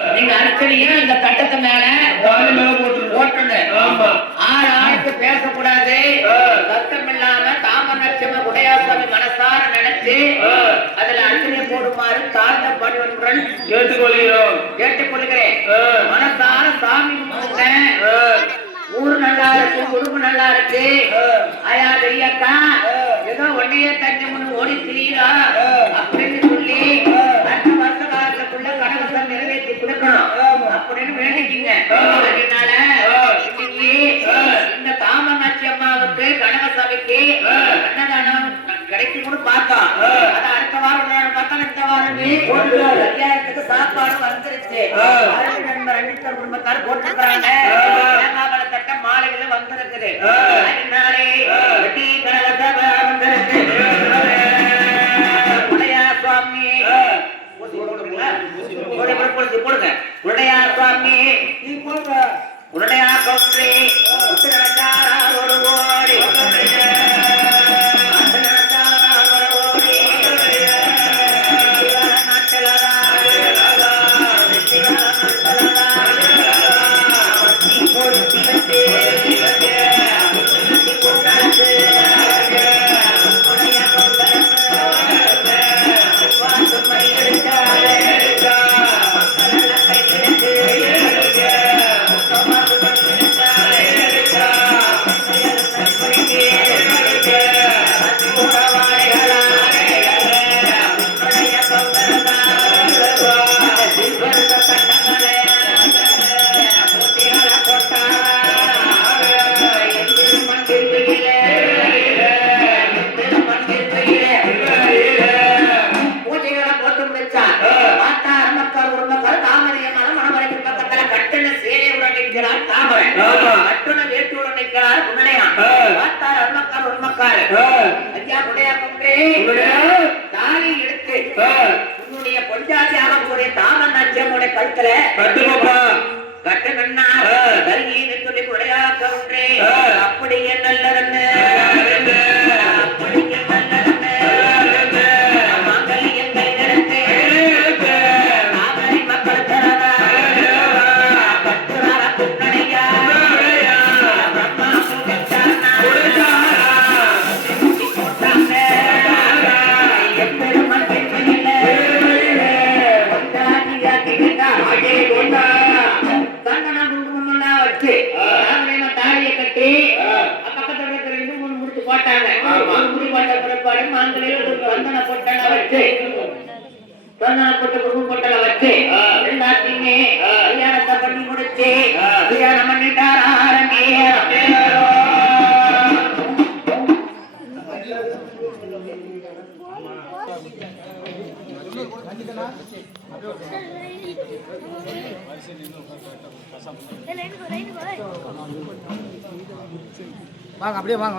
நீங்க அர்ச்சனையும் இந்த கட்டத்து மேல போட்டுருங்க. 6 ஆளுக்கு பேசக்கூடாது. சத்தம் இல்லாம தாமநட்சம உடையாசாமி மனசார நினைச்சு அதுல அர்ச்சனை போடுமாறு தாழ்ந்த பணிவன்றுடன் கேட்டுக்கொள்கிறேன். மனசார சாமி ஊரு நல்லா இருக்கு, குடும்பம் நல்லா இருக்கு. ஆயா பெரியக்கா ஏதோ ஒன்னையே தண்ணி முன்னு ஓடி திரியா அப்படின்னு சொல்லி அடுத்த வருஷ காலத்துக்குள்ள கடவுள் நிறைவேற்றி கொடுக்கணும் அப்படின்னு வேண்டிக்கிங்க. அதனால இந்த காமநாட்சி அம்மாவுக்கு கனகசபைக்கு அன்னதானம் கிடைக்கும்னு பார்த்தோம். அது அடுத்த வாரம் பார்த்தா இந்த வாரம் கல்யாணத்துக்கு சாப்பாடு வந்துருச்சு. நண்பர் குடும்பத்தார் போட்டுருக்காங்க. தட்ட மாலைகள் வந்திருக்குது. அதனாலே உடையா சுவாமி போடுங்க. உடையா சுவாமி உடையா கொன்றி ஒரு ஓடி கழுத்துல கட்டுமன்னா சொல்லி உடையாக்க ஒன்றே அப்படியே நல்லதன்னு அப்படியே நல்லதன்னு மங்கலியங்கள் நடத்து மக்கள் தரவா கட்டுறார புன்னடையா பிரம்மா தாலியை கட்டி பக்கத்துல இருக்கிற 2-3 முடிச்சு போட்டாங்க. முடி போட்ட பிறப்பாடு மாங்கலையில் ஒரு வந்தன பொட்டல வச்சு வந்தன பொட்ட குடும்ப பொட்டல வச்சு எல்லாத்தையுமே கல்யாணத்தை பண்ணி முடிச்சு கல்யாணம் பண்ணிட்டார். வாங்க அப்படியே வாங்க.